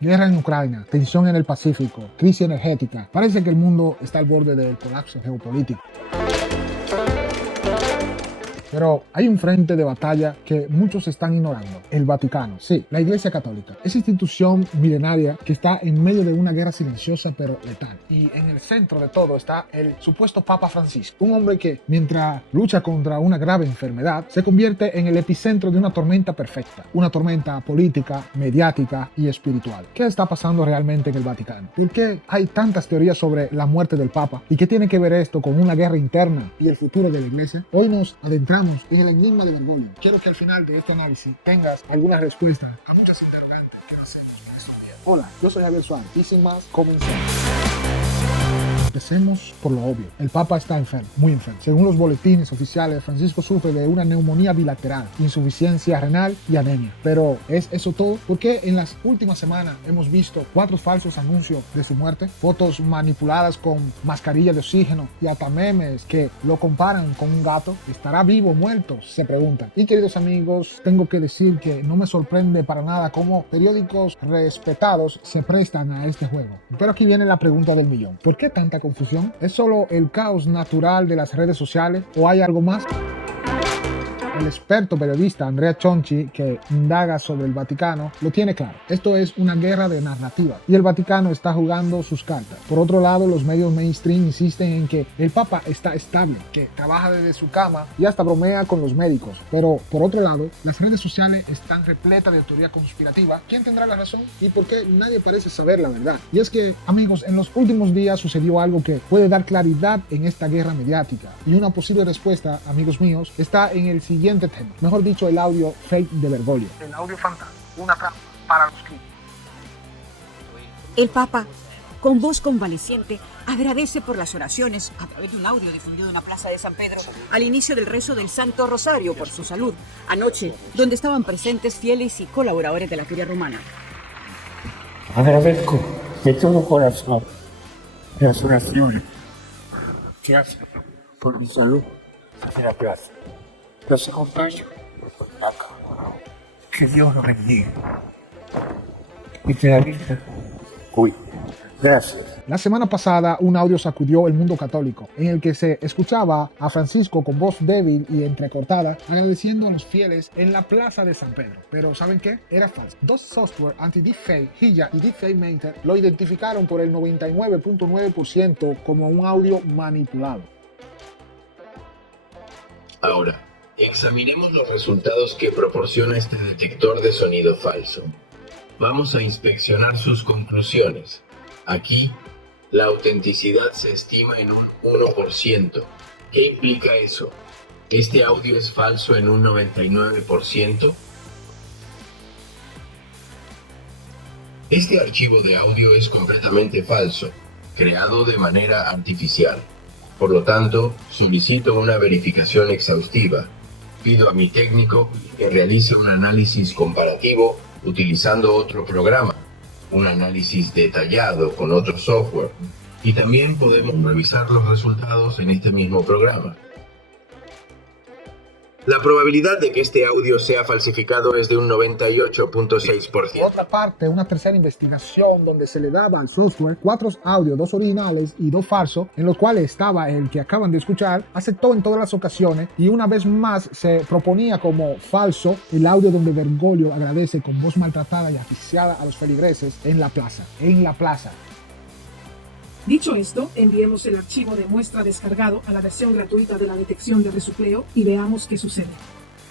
Guerra en Ucrania, tensión en el Pacífico, crisis energética. Parece que el mundo está al borde del colapso geopolítico. Pero hay un frente de batalla que muchos están ignorando, el Vaticano. Sí, la Iglesia Católica. Esa institución milenaria que está en medio de una guerra silenciosa pero letal. Y en el centro de todo está el supuesto Papa Francisco, un hombre que, mientras lucha contra una grave enfermedad, se convierte en el epicentro de una tormenta perfecta. Una tormenta política, mediática y espiritual. ¿Qué está pasando realmente en el Vaticano? ¿Por qué hay tantas teorías sobre la muerte del Papa? ¿Y qué tiene que ver esto con una guerra interna y el futuro de la Iglesia? Hoy nos adentramos en el enigma de Bergoglio. Quiero que al final de este análisis tengas alguna respuesta a muchas interrogantes que nos hacemos en estos días. Hola, yo soy Javier Suárez y sin más, comencemos. Empecemos por lo obvio. El Papa está enfermo, muy enfermo. Según los boletines oficiales, Francisco sufre de una neumonía bilateral, insuficiencia renal y anemia. Pero ¿es eso todo? ¿Por qué en las últimas semanas hemos visto 4 falsos anuncios de su muerte? Fotos manipuladas con mascarilla de oxígeno y hasta memes que lo comparan con un gato. ¿Estará vivo o muerto? Se preguntan. Y queridos amigos, tengo que decir que no me sorprende para nada cómo periódicos respetados se prestan a este juego. Pero aquí viene la pregunta del millón. ¿Por qué tanta confusión? ¿Es solo el caos natural de las redes sociales o hay algo más? El experto periodista Andrea Chonchi, que indaga sobre el Vaticano, lo tiene claro. Esto es una guerra de narrativa y el Vaticano está jugando sus cartas. Por otro lado, los medios mainstream insisten en que el Papa está estable, que trabaja desde su cama y hasta bromea con los médicos. Pero por otro lado, las redes sociales están repletas de teoría conspirativa. ¿Quién tendrá la razón y por qué nadie parece saber la verdad? Y es que, amigos, en los últimos días sucedió algo que puede dar claridad en esta guerra mediática. Y una posible respuesta, amigos míos, está en el siguiente tema, mejor dicho, el audio fake de Bergoglio. El audio fantasma, una trampa para los críticos. El Papa, con voz convaleciente, agradece por las oraciones a través de un audio difundido en la Plaza de San Pedro al inicio del rezo del Santo Rosario por su salud, anoche, donde estaban presentes fieles y colaboradores de la Curia Romana. Agradezco de todo corazón las oraciones que hacen por mi salud en la plaza. Los acompaño acá. Que Dios los bendiga. Y que la Virgen cuide. Gracias. La semana pasada un audio sacudió el mundo católico, en el que se escuchaba a Francisco con voz débil y entrecortada agradeciendo a los fieles en la Plaza de San Pedro. Pero ¿saben qué? Era falso. 2 software anti-deepfake, Hilla y Deepfake Mainter, lo identificaron por el 99.9% como un audio manipulado. Ahora, examinemos los resultados que proporciona este detector de sonido falso. Vamos a inspeccionar sus conclusiones. Aquí, la autenticidad se estima en un 1%. ¿Qué implica eso? ¿Este audio es falso en un 99%? Este archivo de audio es completamente falso, creado de manera artificial. Por lo tanto, solicito una verificación exhaustiva. Pido a mi técnico que realice un análisis comparativo utilizando otro programa, un análisis detallado con otro software, y también podemos revisar los resultados en este mismo programa. La probabilidad de que este audio sea falsificado es de un 98.6%. Por otra parte, una tercera investigación donde se le daba al software 4 audios, 2 originales y 2 falsos, en los cuales estaba el que acaban de escuchar, aceptó en todas las ocasiones y una vez más se proponía como falso el audio donde Bergoglio agradece con voz maltratada y asfixiada a los feligreses en la plaza. Dicho esto, enviemos el archivo de muestra descargado a la versión gratuita de la detección de resupleo y veamos qué sucede.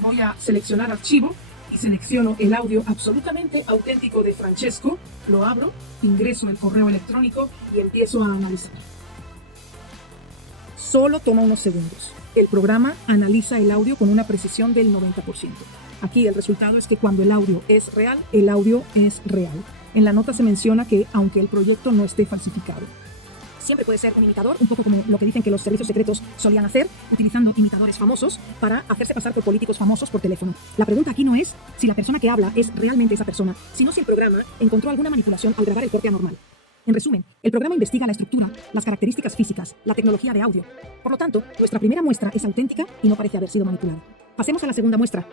Voy a seleccionar archivo y selecciono el audio absolutamente auténtico de Francesco, lo abro, ingreso el correo electrónico y empiezo a analizar. Solo toma unos segundos. El programa analiza el audio con una precisión del 90%. Aquí el resultado es que cuando el audio es real, el audio es real. En la nota se menciona que aunque el proyecto no esté falsificado, siempre puede ser un imitador, un poco como lo que dicen que los servicios secretos solían hacer, utilizando imitadores famosos para hacerse pasar por políticos famosos por teléfono. La pregunta aquí no es si la persona que habla es realmente esa persona, sino si el programa encontró alguna manipulación al grabar el corte anormal. En resumen, el programa investiga la estructura, las características físicas, la tecnología de audio. Por lo tanto, nuestra primera muestra es auténtica y no parece haber sido manipulada. Pasemos a la segunda muestra.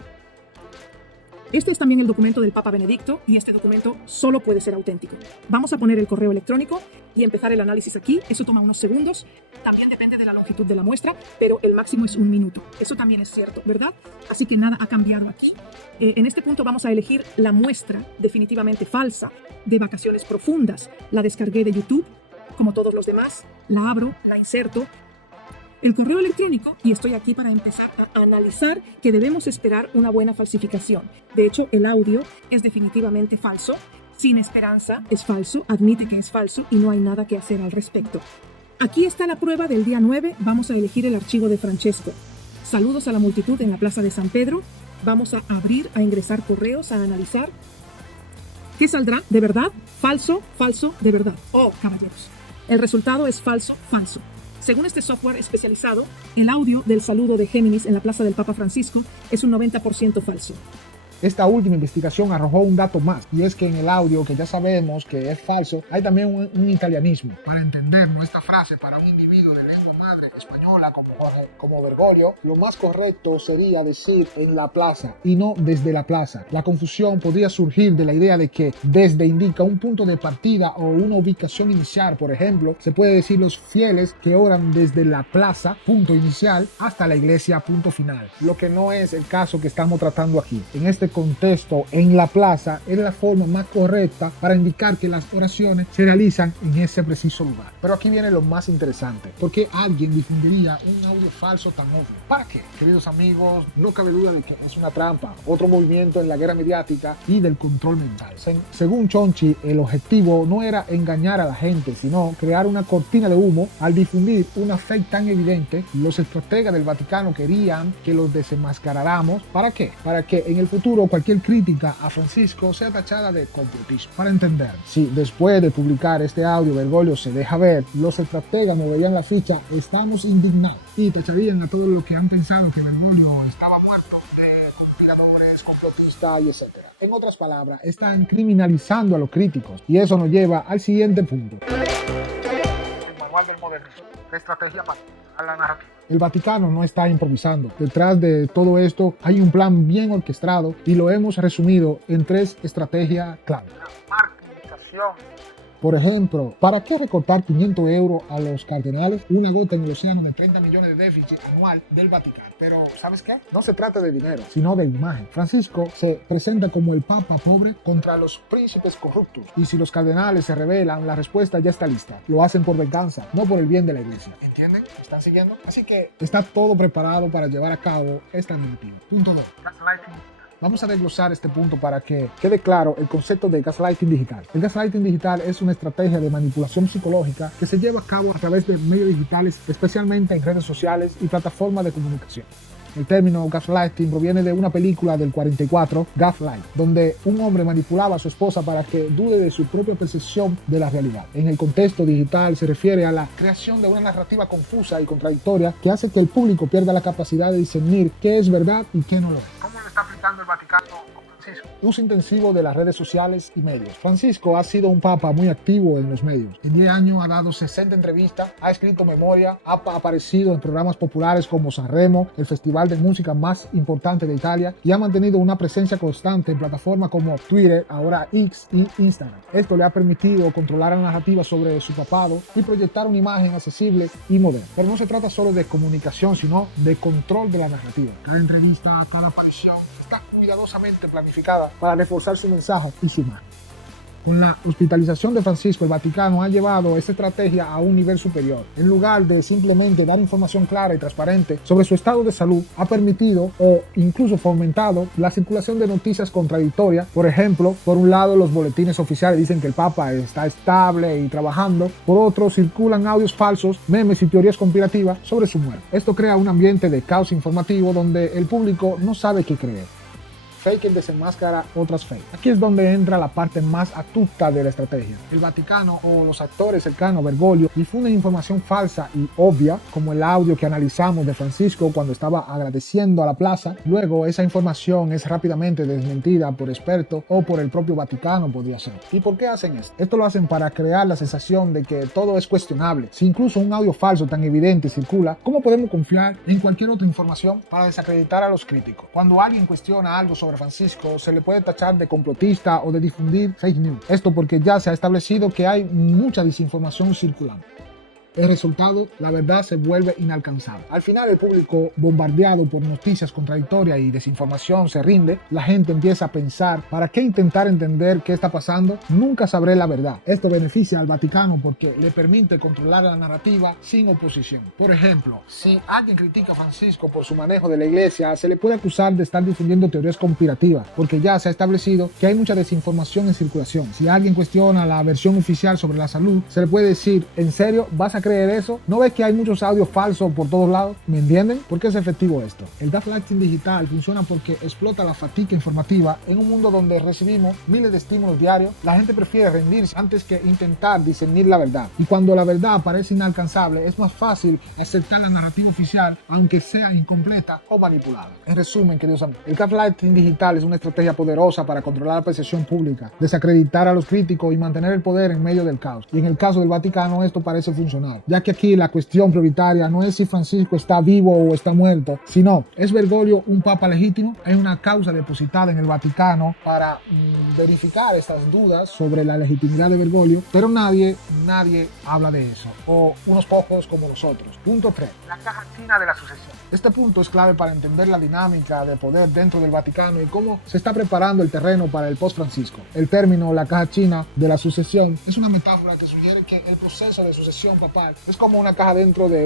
Este es también el documento del Papa Benedicto y este documento solo puede ser auténtico. Vamos a poner el correo electrónico y empezar el análisis aquí. Eso toma unos segundos. También depende de la longitud de la muestra, pero el máximo es 1 minuto. Eso también es cierto, ¿verdad? Así que nada ha cambiado aquí. En este punto vamos a elegir la muestra definitivamente falsa de Vacaciones Profundas. La descargué de YouTube, como todos los demás. La abro, la inserto. El correo electrónico, y estoy aquí para empezar a analizar que debemos esperar una buena falsificación. De hecho, el audio es definitivamente falso. Sin esperanza es falso, admite que es falso y no hay nada que hacer al respecto. Aquí está la prueba del día 9. Vamos a elegir el archivo de Francesco. Saludos a la multitud en la Plaza de San Pedro. Vamos a abrir, a ingresar correos, a analizar. ¿Qué saldrá? ¿De verdad? ¿Falso? ¿Falso? ¿De verdad? Oh, caballeros. El resultado es falso, falso. Según este software especializado, el audio del saludo de Géminis en la Plaza del Papa Francisco es un 90% falso. Esta última investigación arrojó un dato más, y es que en el audio, que ya sabemos que es falso, hay también un italianismo. Para entender esta frase para un individuo de lengua madre española como Bergoglio, lo más correcto sería decir en la plaza y no desde la plaza. La confusión podría surgir de la idea de que desde indica un punto de partida o una ubicación inicial. Por ejemplo, se puede decir los fieles que oran desde la plaza, punto inicial, hasta la iglesia, punto final. Lo que no es el caso que estamos tratando aquí. En este contexto, en la plaza es la forma más correcta para indicar que las oraciones se realizan en ese preciso lugar. Pero aquí viene lo más interesante. ¿Por qué alguien difundiría un audio falso tan obvio? ¿Para qué? Queridos amigos, no cabe duda de que es una trampa, otro movimiento en la guerra mediática y del control mental. Según Chonchi, el objetivo no era engañar a la gente, sino crear una cortina de humo al difundir una fake tan evidente. Los estrategas del Vaticano querían que los desenmascaráramos. ¿Para qué? Para que en el futuro cualquier crítica a Francisco sea tachada de complotismo. Para entender, si después de publicar este audio Bergoglio se deja ver, los estrategas moverían la ficha, estamos indignados, y tacharían a todos los que han pensado que Bergoglio estaba muerto de conspiradores, complotistas y etc. En otras palabras, están criminalizando a los críticos, y eso nos lleva al siguiente punto. El manual del modernismo, la estrategia para la narrativa. El Vaticano no está improvisando. Detrás de todo esto hay un plan bien orquestado y lo hemos resumido en 3 estrategias clave. Marketingización. Por ejemplo, ¿para qué recortar 500 euros a los cardenales? Una gota en el océano de 30 millones de déficit anual del Vaticano. Pero, ¿sabes qué? No se trata de dinero, sino de imagen. Francisco se presenta como el Papa pobre contra los príncipes corruptos. Y si los cardenales se rebelan, la respuesta ya está lista. Lo hacen por venganza, no por el bien de la iglesia. ¿Entienden? ¿Me están siguiendo? Así que está todo preparado para llevar a cabo esta iniciativa. Punto 2. Gaslighting. Vamos a desglosar este punto para que quede claro el concepto de gaslighting digital. El gaslighting digital es una estrategia de manipulación psicológica que se lleva a cabo a través de medios digitales, especialmente en redes sociales y plataformas de comunicación. El término gaslighting proviene de una película del 44, Gaslight, donde un hombre manipulaba a su esposa para que dude de su propia percepción de la realidad. En el contexto digital se refiere a la creación de una narrativa confusa y contradictoria que hace que el público pierda la capacidad de discernir qué es verdad y qué no lo es. ¿Cómo lo está aplicando el Vaticano? Uso intensivo de las redes sociales y medios. Francisco ha sido un papa muy activo en los medios. En 10 años ha dado 60 entrevistas, ha escrito memoria, ha aparecido en programas populares como Sanremo, el festival de música más importante de Italia, y ha mantenido una presencia constante en plataformas como Twitter, ahora X y Instagram. Esto le ha permitido controlar la narrativa sobre su papado y proyectar una imagen accesible y moderna. Pero no se trata solo de comunicación, sino de control de la narrativa. Cada entrevista, cada aparición está cuidadosamente planificada para reforzar su mensaje y su imagen. Con la hospitalización de Francisco, el Vaticano ha llevado esta estrategia a un nivel superior. En lugar de simplemente dar información clara y transparente sobre su estado de salud, ha permitido o incluso fomentado la circulación de noticias contradictorias. Por ejemplo, por un lado, los boletines oficiales dicen que el Papa está estable y trabajando. Por otro, circulan audios falsos, memes y teorías conspirativas sobre su muerte. Esto crea un ambiente de caos informativo donde el público no sabe qué creer. Fake desenmascara otras fake. Aquí es donde entra la parte más astuta de la estrategia. El Vaticano o los actores cercanos a Bergoglio difunden información falsa y obvia, como el audio que analizamos de Francisco cuando estaba agradeciendo a la plaza. Luego esa información es rápidamente desmentida por expertos o por el propio Vaticano, podría ser. ¿Y por qué hacen esto? Esto lo hacen para crear la sensación de que todo es cuestionable. Si incluso un audio falso tan evidente circula, ¿cómo podemos confiar en cualquier otra información para desacreditar a los críticos? Cuando alguien cuestiona algo sobre sobre Francisco, se le puede tachar de complotista o de difundir fake news. Esto porque ya se ha establecido que hay mucha desinformación circulando. El resultado, la verdad se vuelve inalcanzable. Al final el público, bombardeado por noticias contradictorias y desinformación, se rinde. La gente empieza a pensar, ¿para qué intentar entender qué está pasando? Nunca sabré la verdad. Esto beneficia al Vaticano porque le permite controlar la narrativa sin oposición. Por ejemplo, si alguien critica a Francisco por su manejo de la iglesia, se le puede acusar de estar difundiendo teorías conspirativas, porque ya se ha establecido que hay mucha desinformación en circulación. Si alguien cuestiona la versión oficial sobre la salud, se le puede decir, ¿en serio vas a creer eso? ¿No ves que hay muchos audios falsos por todos lados? ¿Me entienden? ¿Por qué es efectivo esto? El gaslighting digital funciona porque explota la fatiga informativa en un mundo donde recibimos miles de estímulos diarios. La gente prefiere rendirse antes que intentar discernir la verdad. Y cuando la verdad parece inalcanzable, es más fácil aceptar la narrativa oficial, aunque sea incompleta o manipulada. En resumen, queridos amigos, el gaslighting digital es una estrategia poderosa para controlar la percepción pública, desacreditar a los críticos y mantener el poder en medio del caos. Y en el caso del Vaticano esto parece funcionar, ya que aquí la cuestión prioritaria no es si Francisco está vivo o está muerto, sino, ¿es Bergoglio un papa legítimo? Hay una causa depositada en el Vaticano para verificar estas dudas sobre la legitimidad de Bergoglio, pero nadie habla de eso, o unos pocos como nosotros. Punto 3. La caja china de la sucesión. Este punto es clave para entender la dinámica de poder dentro del Vaticano y cómo se está preparando el terreno para el post-Francisco. El término la caja china de la sucesión es una metáfora que sugiere que el proceso de sucesión papal es como una caja dentro de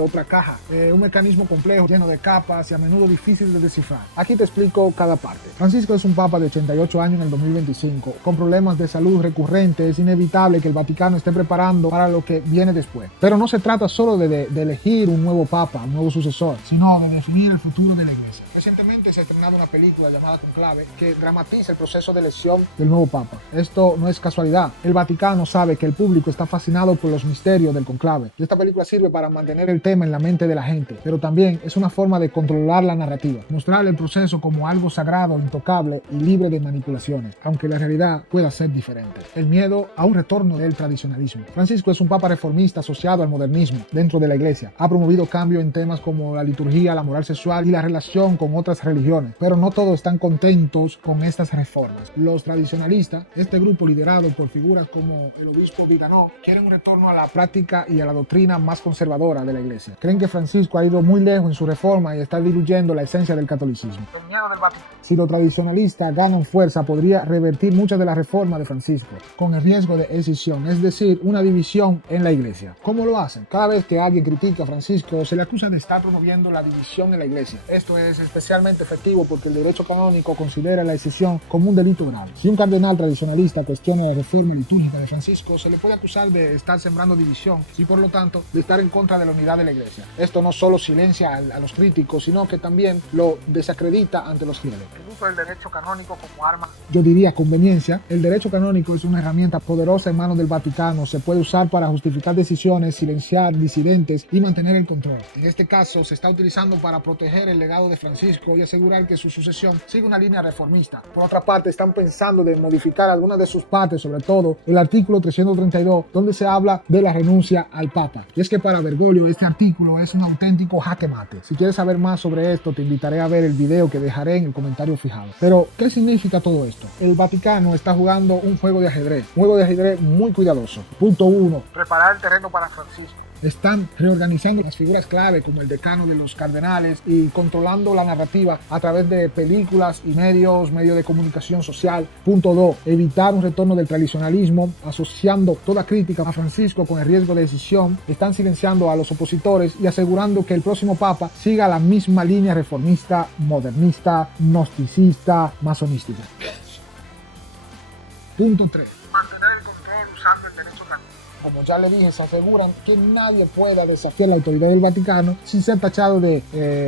otra caja, un mecanismo complejo lleno de capas y a menudo difícil de descifrar. Aquí te explico cada parte. Francisco es un papa de 88 años en el 2025, con problemas de salud recurrentes. Es inevitable que el Vaticano esté preparando para lo que viene después. Pero no se trata solo de elegir un nuevo papa, un nuevo sucesor, sino de definir el futuro de la iglesia. Recientemente se ha estrenado una película llamada Conclave que dramatiza el proceso de elección del nuevo papa. Esto no es casualidad. El Vaticano sabe que el público está fascinado por los misterios del conclave. Y esta película sirve para mantener el tema en la mente de la gente, pero también es una forma de controlar la narrativa, mostrar el proceso como algo sagrado, intocable y libre de manipulaciones, aunque la realidad pueda ser diferente. El miedo a un retorno del tradicionalismo. Francisco es un papa reformista asociado al modernismo dentro de la iglesia. Ha promovido cambios en temas como la liturgia, la moral sexual y la relación con otras religiones, pero no todos están contentos con estas reformas. Los tradicionalistas, este grupo liderado por figuras como el obispo Viganó, quieren un retorno a la práctica y a la doctrina más conservadora de la iglesia. Creen que Francisco ha ido muy lejos en su reforma y está diluyendo la esencia del catolicismo. El miedo del Vaticano. Si los tradicionalistas ganan fuerza, podría revertir muchas de las reformas de Francisco, con el riesgo de escisión, es decir, una división en la iglesia. ¿Cómo lo hacen? Cada vez que alguien critica a Francisco, se le acusa de estar promoviendo la división en la iglesia. Esto es especialmente efectivo porque el derecho canónico considera la escisión como un delito grave. Si un cardenal tradicionalista cuestiona la reforma litúrgica de Francisco, se le puede acusar de estar sembrando división y por lo tanto de estar en contra de la unidad de la iglesia. Esto no solo silencia a los críticos, sino que también lo desacredita ante los fieles. El uso del derecho canónico como arma, yo diría conveniencia. El derecho canónico es una herramienta poderosa en manos del Vaticano. Se puede usar para justificar decisiones, silenciar disidentes y mantener el control. En este caso se está utilizando para proteger el legado de Francisco y asegurar que su sucesión siga una línea reformista. Por otra parte, están pensando de modificar algunas de sus partes, sobre todo el artículo 332, donde se habla de la renuncia al Papa. Y es que para Bergoglio este artículo es un auténtico jaque mate. Si quieres saber más sobre esto, te invitaré a ver el video que dejaré en el comentario fijado. Pero, ¿qué significa todo esto? El Vaticano está jugando un juego de ajedrez muy cuidadoso. Punto 1. Preparar el terreno para Francisco. Están reorganizando las figuras clave como el decano de los cardenales y controlando la narrativa a través de películas y medios de comunicación social. Punto 2. Evitar un retorno del tradicionalismo, asociando toda crítica a Francisco con el riesgo de escisión. Están silenciando a los opositores y asegurando que el próximo papa siga la misma línea reformista, modernista, gnosticista, masonística. Punto 3. Mantener el control usando el derecho canónico. Como ya le dije, se aseguran que nadie pueda desafiar la autoridad del Vaticano sin ser tachado de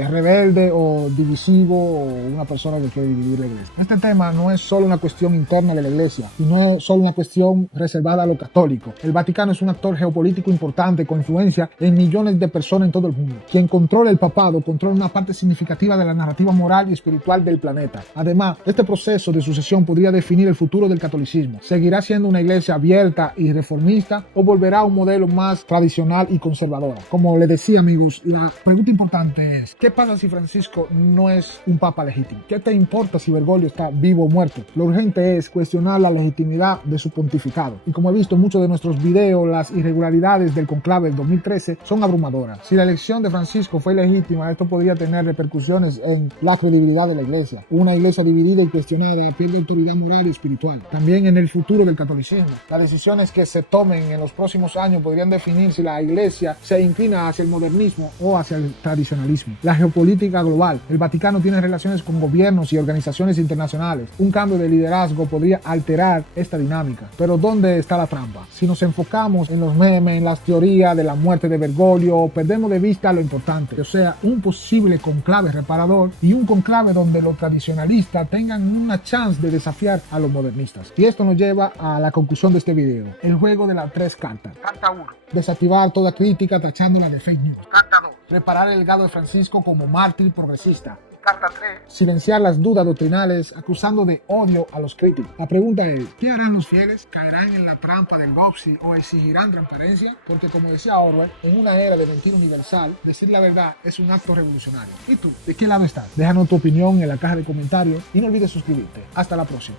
rebelde o divisivo o una persona que quiere dividir la iglesia. Este tema no es solo una cuestión interna de la iglesia y no es solo una cuestión reservada a lo católico. El Vaticano es un actor geopolítico importante con influencia en millones de personas en todo el mundo. Quien controla el papado controla una parte significativa de la narrativa moral y espiritual del planeta. Además, este proceso de sucesión podría definir el futuro del catolicismo. ¿Seguirá siendo una iglesia abierta y reformista o o volverá a un modelo más tradicional y conservador? Como le decía, amigos, la pregunta importante es, ¿qué pasa si Francisco no es un papa legítimo? ¿Qué te importa si Bergoglio está vivo o muerto? Lo urgente es cuestionar la legitimidad de su pontificado. Y como he visto en muchos de nuestros videos, las irregularidades del conclave del 2013 son abrumadoras. Si la elección de Francisco fue legítima, esto podría tener repercusiones en la credibilidad de la iglesia. Una iglesia dividida y cuestionada pierde autoridad moral y espiritual. También en el futuro del catolicismo. Las decisiones que se tomen en los próximos años podrían definir si la iglesia se inclina hacia el modernismo o hacia el tradicionalismo. La geopolítica global. El Vaticano tiene relaciones con gobiernos y organizaciones internacionales. Un cambio de liderazgo podría alterar esta dinámica. Pero ¿dónde está la trampa? Si nos enfocamos en los memes, en las teorías de la muerte de Bergoglio, perdemos de vista lo importante, o sea, un posible conclave reparador y un conclave donde los tradicionalistas tengan una chance de desafiar a los modernistas. Y esto nos lleva a la conclusión de este video, el juego de las 3 cartas. Carta 1. Desactivar toda crítica tachándola de fake news. Carta 2. Reparar el legado de Francisco como mártir progresista. Carta 3. Silenciar las dudas doctrinales acusando de odio a los críticos. La pregunta es, ¿qué harán los fieles? ¿Caerán en la trampa del GOPSI o exigirán transparencia? Porque como decía Orwell, en una era de mentira universal, decir la verdad es un acto revolucionario. ¿Y tú? ¿De qué lado estás? Déjanos tu opinión en la caja de comentarios y no olvides suscribirte. Hasta la próxima.